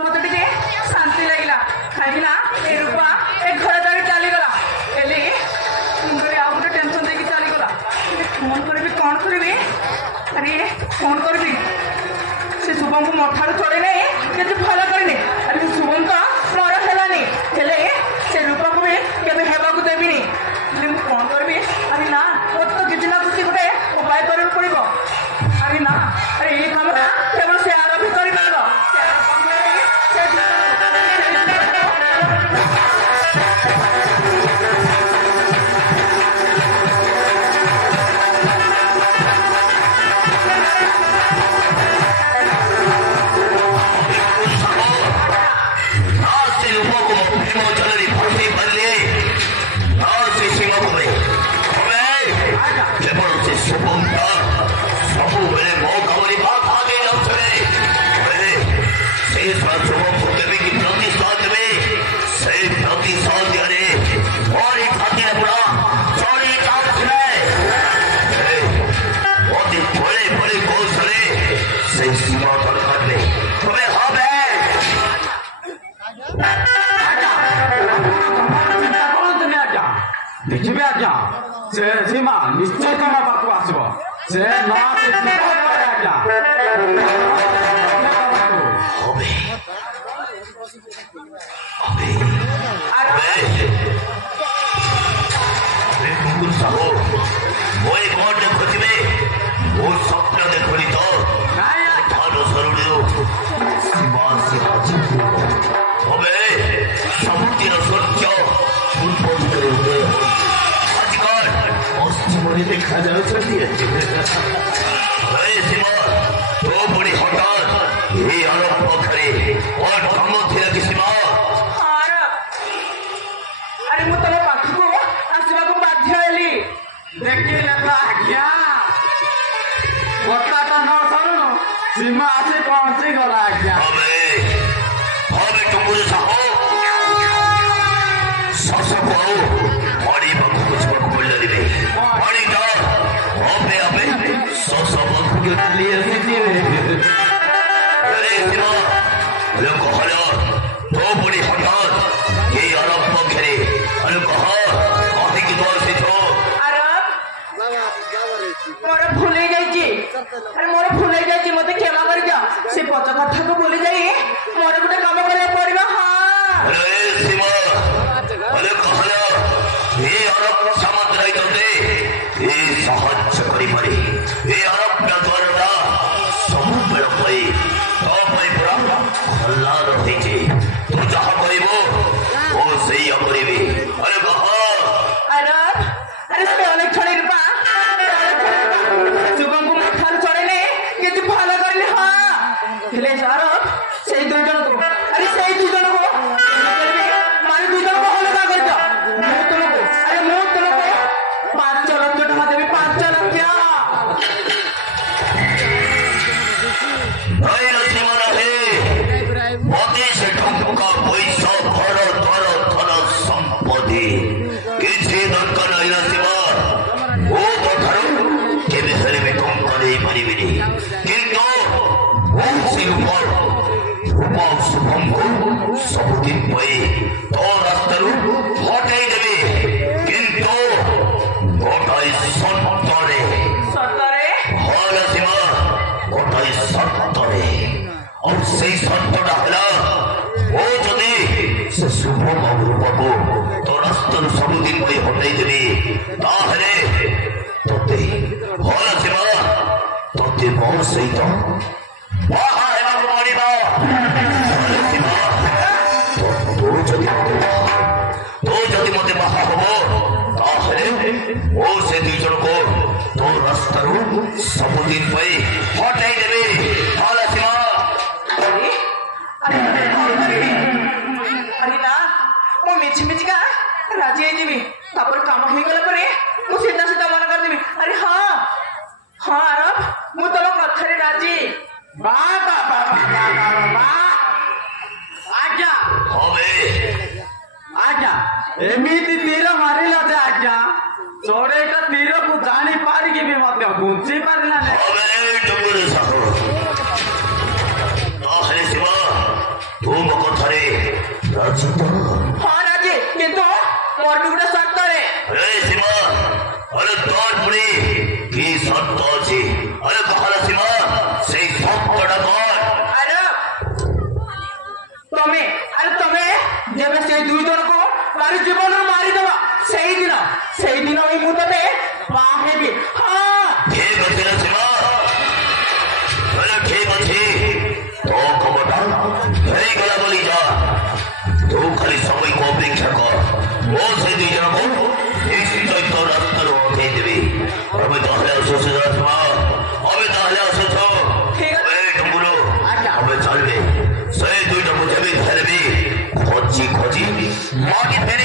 मत टे शांति लगे कहीं रूपा ए घर द्वार चलीगला मुझे आउ गोटे टेंशन देकी चलीगला फोन करी कौन करी अरे फोन करी से शुभम को मठार चढ़े नहीं कि भल करनी अरे शुभम का मर है से रूपा को भी केवे हेबा को देवी कौन करी अरे ना मत तो किसी ना किसी गोटे उपाय कर पड़ो अरे ना अरे ये काम केवल से आरंभ कर देखिए आज्ञा से सीमा निश्चय तुम पाक आसब से आज्ञा स्वप्न देखनी तो समुद्र सूर्य पश्चिम देखा जाए तो बड़ी हठात ये आरोप पखरे और कम थे कि सीमा अरे मु तुम पाखक आसवा को बाध्य हेली देखिए आज्ञा कथाटा न शुणु सीमा आसी पहुंची गला आज्ञा टुकुर साहो शशक बड़ी पाखक जीवन पड़े बड़ी अबे अबे शशक तो बड़ी हठात ये अरब पक्षे मोर भूल अरे मोर भूल मत क्षमा कर जा से पच कथा को भूली जाई मोर गोटे काम करया पड़िबा हां अरे कहला ये अरब समुद्र इतने ये साहाय्य करी पड़ी ये अरब द्वारा सब बेल पई तो पई पूरा खल्ला रही थी तू जहां करिवो ओ सही करिबी अरे कह अरे से अनेक छड़ी रूपा शुभम को मठार चढ़े ने कि भल करले हां हेले सारो से दुई जन को अरे से दुई जन को मारे दुई जन को अलग कर दो मु तुमको 5 लाख टका देबी 5 लाख मोदी से टंका पैसा घर द्वार धन संपत्ति किसी दरकार नहीं नथिबा वो कथार केबे हेले भी टंका नहीं पारिबिनी किंतु वो से रूपा शुभम को सबुदिन पई तो रास्तारू हटाई देबे किंतु गोटाई सत्तरे हाँ नथिबा गोटाई सत्तरे और सही सत्तटा हला वो जदि से शुभम और रूपा को तो रास्तारू सबुदिन पई हटाई देबे ताहले तोते हाँ नथिबा तोते बहुत सही तो वाह तो जदि मत बाहा हम वो से दुई जन को तो रास्तार सबुदिन हटाई देवे अरे ना मु मिछि मिछिका राजी होइजिबी तापर काम हो गला परे मु सीधा सीधा मन कर देबी अरे हां हां अरब मु तम कथरे राजी बा बा बा बा आज्ञा आज्ञा एमिति तीर मारिला जे आज्ञा जोड़े का तीर को जानी पारी की भी मत गुंची पारला ने अबे टुकुर साहो ताहले सिवा ତୁ ମୋ କଥାରେ ରାଜି ତ? ହଁ ରାଜି, କିନ୍ତୁ ମୋର ବି ଗୋଟେ ସର୍ତ୍ତରେ। ଆରେ ସୀମା, ଆରେ ତୋର ପୁଣି କି ସର୍ତ୍ତ ଅଛି? ଆରେ କହଲା ସୀମା, ସେଇ ସର୍ତ୍ତଟା କଣ? ତମେ ଯେବେ ସେଇ ଦୁଇ ଜଣକୁ ମାରି ଜୀବନରୁ ମାରିଦେବ, ସେଇଦିନ ହିଁ ମୁଁ ତତେ ବାହା ହେବି। ହଁ ଠିକ ଅଛି ନା ସୀମା? ଆରେ ଠିକ ଅଛି, ତୋ ଖବରଟା ହେଇଗଲା ବୋଲି ଯା। ତୁ ଖାଲି সময়କୁ ଅପେକ୍ଷା କର। ମୁଁ ସେ ଦୁଇ ଜଣକୁ ନିଶ୍ଚୟ ତୋ ରାସ୍ତାରୁ ହଟେଇ ଦେବି। ଆମେ ତାହେଲେ ଆସୁଛୁ ସୀମା, ଆମେ ତାହେଲେ ଆସୁଛୁ। ଡୁଙ୍ଗୁରୁ, ଆମେ ଚାଲିବେ। ସେ ଦୁଇଟାକୁ ଯେମିତି ହେଲେ ବି ଖୋଜି ଖୋଜି ମାଗି ଫେରି